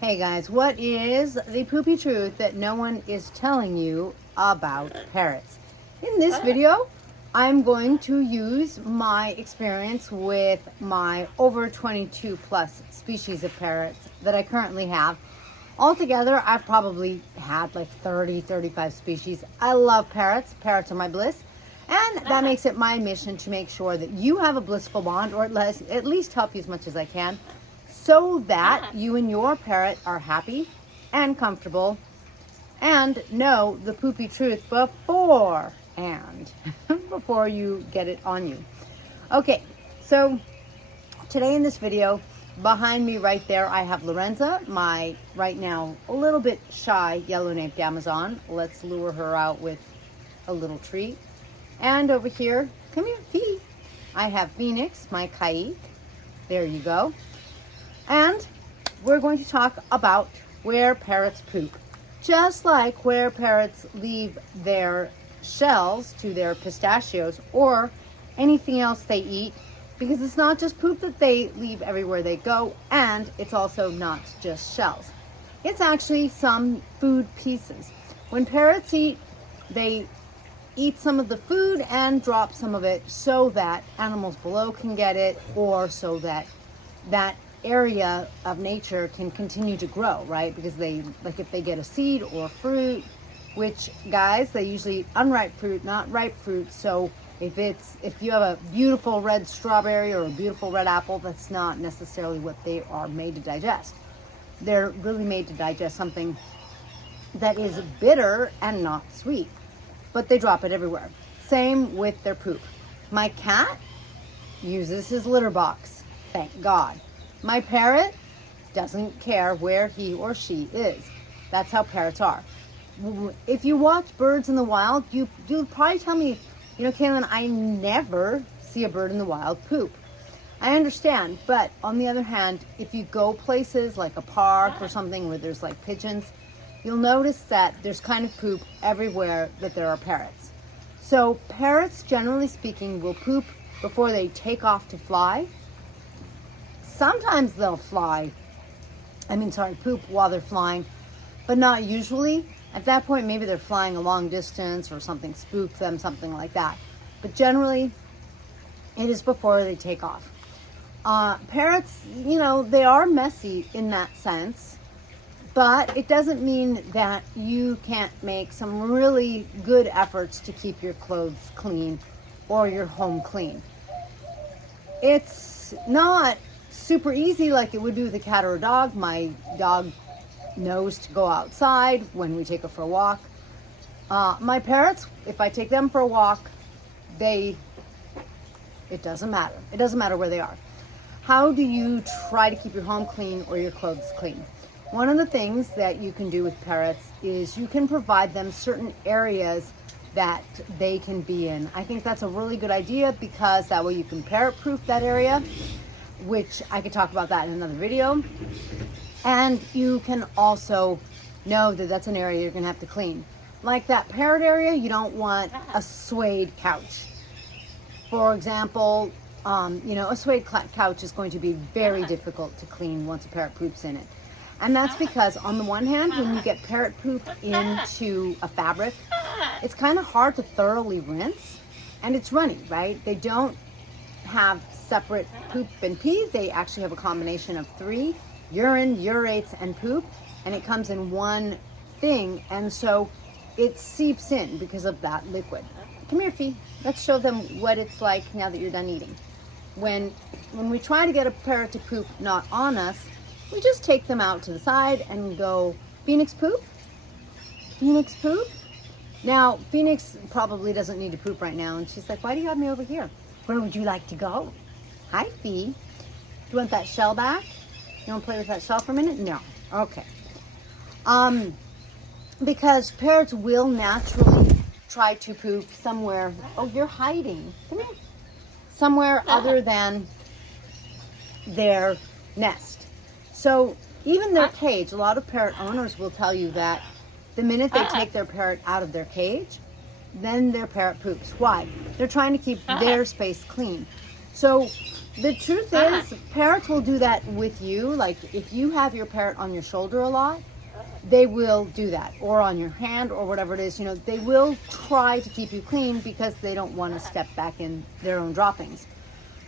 Hey guys, what is the poopy truth that no one is telling you about parrots? In this video, I'm going to use my experience with my over 22 plus species of parrots that I currently have. Altogether, I've probably had like 35 species. I love parrots. Parrots are my bliss. And that makes it my mission to make sure that you have a blissful bond, or at least help you as much as I can, so that you and your parrot are happy and comfortable and know the poopy truth before you get it on you. Okay, so today in this video, behind me right there, I have Lorenza, my right now a little bit shy yellow-naped Amazon. Let's lure her out with a little treat. And over here, come here, Fee. I have Phoenix, my kite. There you go. And we're going to talk about where parrots poop. Just like where parrots leave their shells to their pistachios or anything else they eat, because it's not just poop that they leave everywhere they go, and it's also not just shells. It's actually some food pieces. When parrots eat, they eat some of the food and drop some of it so that animals below can get it, or so that that area of nature can continue to grow, right? Because they, like if they get a seed or fruit, which guys, they usually eat unripe fruit, not ripe fruit. So if you have a beautiful red strawberry or a beautiful red apple, that's not necessarily what they are made to digest. They're really made to digest something that is bitter and not sweet, but they drop it everywhere. Same with their poop. My cat uses his litter box, thank God. My parrot doesn't care where he or she is. That's how parrots are. If you watch birds in the wild, you'll probably tell me, Kaylin, I never see a bird in the wild poop. I understand, but on the other hand, if you go places like a park or something where there's like pigeons, you'll notice that there's kind of poop everywhere that there are parrots. So parrots, generally speaking, will poop before they take off to fly. Sometimes they'll poop while they're flying, but not usually. At that point, maybe they're flying a long distance or something spooked them, something like that. But generally, it is before they take off. Parrots, they are messy in that sense, but it doesn't mean that you can't make some really good efforts to keep your clothes clean or your home clean. It's not super easy like it would be with a cat or a dog. My dog knows to go outside when we take her for a walk. My parrots, if I take them for a walk, it doesn't matter. It doesn't matter where they are. How do you try to keep your home clean or your clothes clean? One of the things that you can do with parrots is you can provide them certain areas that they can be in. I think that's a really good idea, because that way you can parrot-proof that area, which I could talk about that in another video. And you can also know that that's an area you're gonna have to clean. Like that parrot area, you don't want a suede couch. For example, a suede couch is going to be very difficult to clean once a parrot poops in it. And that's because on the one hand, when you get parrot poop into a fabric, it's kind of hard to thoroughly rinse, and it's runny, right? They don't have separate poop and pee. They actually have a combination of 3: urine, urates, and poop, and it comes in one thing, and so it seeps in because of that liquid. Come here, Fee. Let's show them what it's like now that you're done eating. When we try to get a parrot to poop not on us, we just take them out to the side and go, Phoenix poop? Phoenix poop? Now, Phoenix probably doesn't need to poop right now, and she's like, why do you have me over here? Where would you like to go? Hi, Fee. Do you want that shell back? You want to play with that shell for a minute? No. Okay. Because parrots will naturally try to poop somewhere. Oh, you're hiding. Come here. Somewhere other than their nest. So even their cage, a lot of parrot owners will tell you that the minute they take their parrot out of their cage, then their parrot poops. Why? They're trying to keep their space clean. So the truth is, parrots will do that with you. Like if you have your parrot on your shoulder a lot, they will do that, or on your hand, or whatever it is. You know, they will try to keep you clean because they don't want to step back in their own droppings.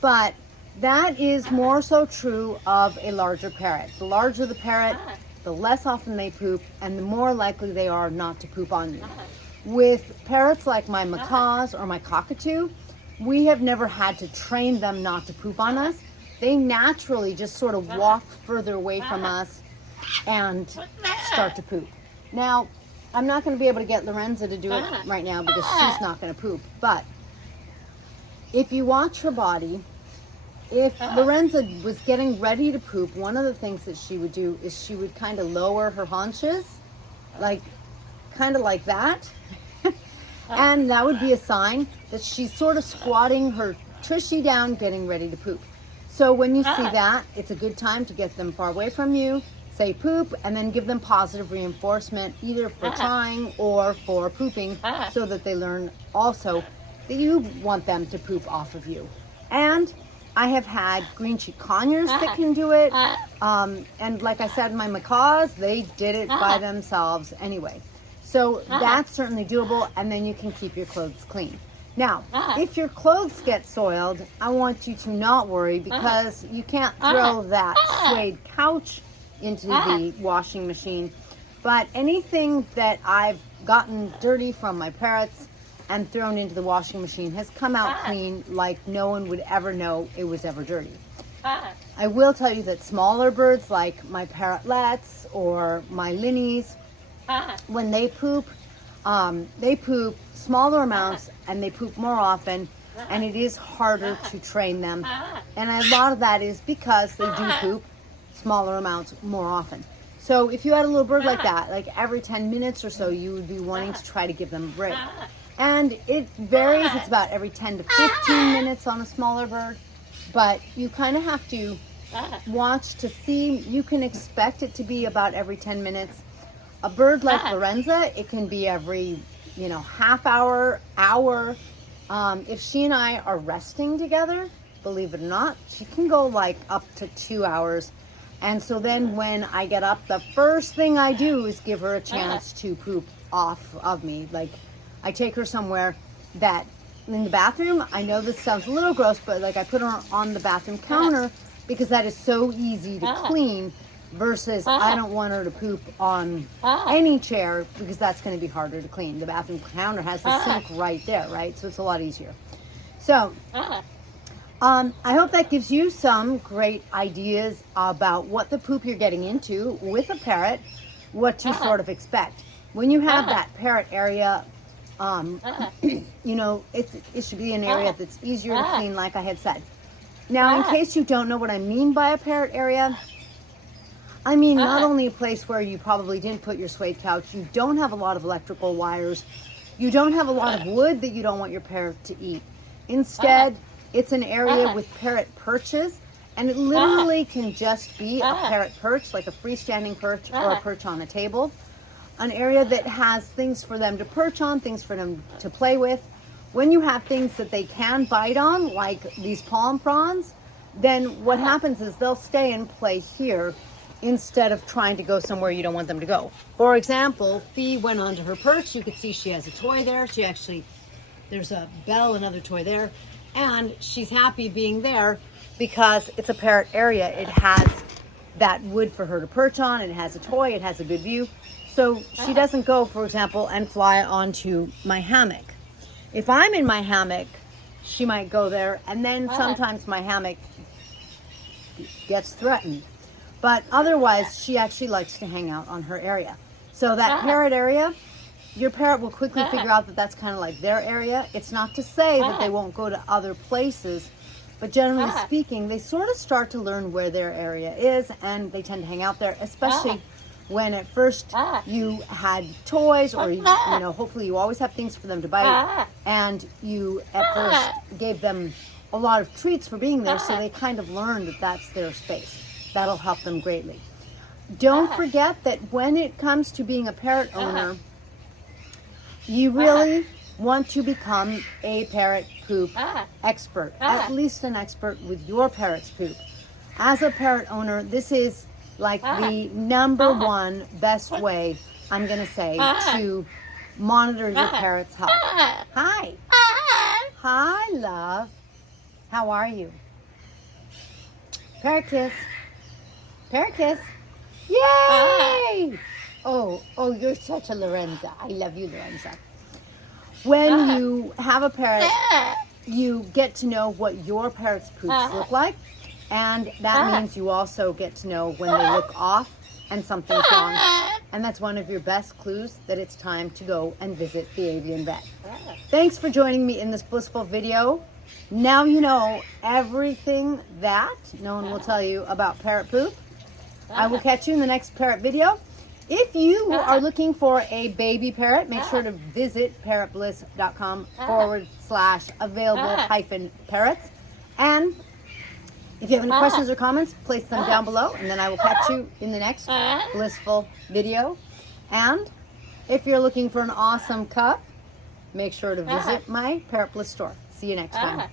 But that is more so true of a larger parrot. The larger the parrot, the less often they poop, and the more likely they are not to poop on you. With parrots like my macaws or my cockatoo, we have never had to train them not to poop on us. They naturally just sort of walk further away from us and start to poop. Now, I'm not going to be able to get Lorenza to do it right now because she's not going to poop. But if you watch her body, if Lorenza was getting ready to poop, one of the things that she would do is she would kind of lower her haunches, like kind of like that. And that would be a sign that she's sort of squatting her tushy down, getting ready to poop. So when you see that, it's a good time to get them far away from you, say poop, and then give them positive reinforcement, either for trying or for pooping, so that they learn also that you want them to poop off of you. And I have had green cheek conures that can do it. And like I said, my macaws, they did it by themselves anyway. So that's certainly doable, and then you can keep your clothes clean. Now, if your clothes get soiled, I want you to not worry, because you can't throw that suede couch into the washing machine. But anything that I've gotten dirty from my parrots and thrown into the washing machine has come out clean, like no one would ever know it was ever dirty. I will tell you that smaller birds like my parrotlets or my linneys, when they poop smaller amounts and they poop more often, and it is harder to train them. And a lot of that is because they do poop smaller amounts more often. So if you had a little bird like that, like every 10 minutes or so, you would be wanting to try to give them a break. And it varies. It's about every 10 to 15 minutes on a smaller bird. But you kind of have to watch to see. You can expect it to be about every 10 minutes. A bird like Lorenza, it can be every, half hour. If she and I are resting together, believe it or not, she can go like up to 2 hours. And so then when I get up, the first thing I do is give her a chance to poop off of me. Like, I take her somewhere that, in the bathroom, I know this sounds a little gross, but like I put her on the bathroom counter because that is so easy to clean, versus I don't want her to poop on any chair because that's going to be harder to clean. The bathroom counter has the sink right there, right? So it's a lot easier. So I hope that gives you some great ideas about what the poop you're getting into with a parrot, what to sort of expect. When you have that parrot area, it should be an area that's easier to clean, like I had said. Now, in case you don't know what I mean by a parrot area, I mean not only a place where you probably didn't put your suede couch, you don't have a lot of electrical wires, you don't have a lot of wood that you don't want your parrot to eat. Instead, it's an area with parrot perches, and it literally can just be a parrot perch, like a freestanding perch or a perch on a table. An area that has things for them to perch on, things for them to play with. When you have things that they can bite on, like these palm fronds, then what happens is they'll stay and play here instead of trying to go somewhere you don't want them to go. For example, Fee went onto her perch. You could see she has a toy there. There's a bell, another toy there. And she's happy being there because it's a parrot area. It has that wood for her to perch on. It has a toy. It has a good view. So she doesn't go, for example, and fly onto my hammock. If I'm in my hammock, she might go there, and then sometimes my hammock gets threatened. But otherwise, she actually likes to hang out on her area. So that parrot area, your parrot will quickly figure out that that's kind of like their area. It's not to say that they won't go to other places, but generally speaking, they sort of start to learn where their area is, and they tend to hang out there, especially when at first you had toys, or hopefully you always have things for them to bite, and you at first gave them a lot of treats for being there, so they kind of learned that that's their space. That'll help them greatly. Don't forget that when it comes to being a parrot owner, you really want to become a parrot poop expert, at least an expert with your parrot's poop. As a parrot owner, this is like the number one best way, I'm going to say, to monitor your parrot's health. Hi. Hi, love. How are you? Parrot kiss. Parrot kiss. Yay! Oh, you're such a Lorenza. I love you, Lorenza. When you have a parrot, you get to know what your parrot's poops look like. And that means you also get to know when they look off and something's wrong. And that's one of your best clues that it's time to go and visit the avian vet. Thanks for joining me in this blissful video. Now you know everything that no one will tell you about parrot poop. I will catch you in the next parrot video. If you are looking for a baby parrot, make sure to visit parrotbliss.com/available-parrots. And if you have any questions or comments, place them down below, and then I will catch you in the next blissful video. And if you're looking for an awesome cup, make sure to visit my Parrot Bliss store. See you next time.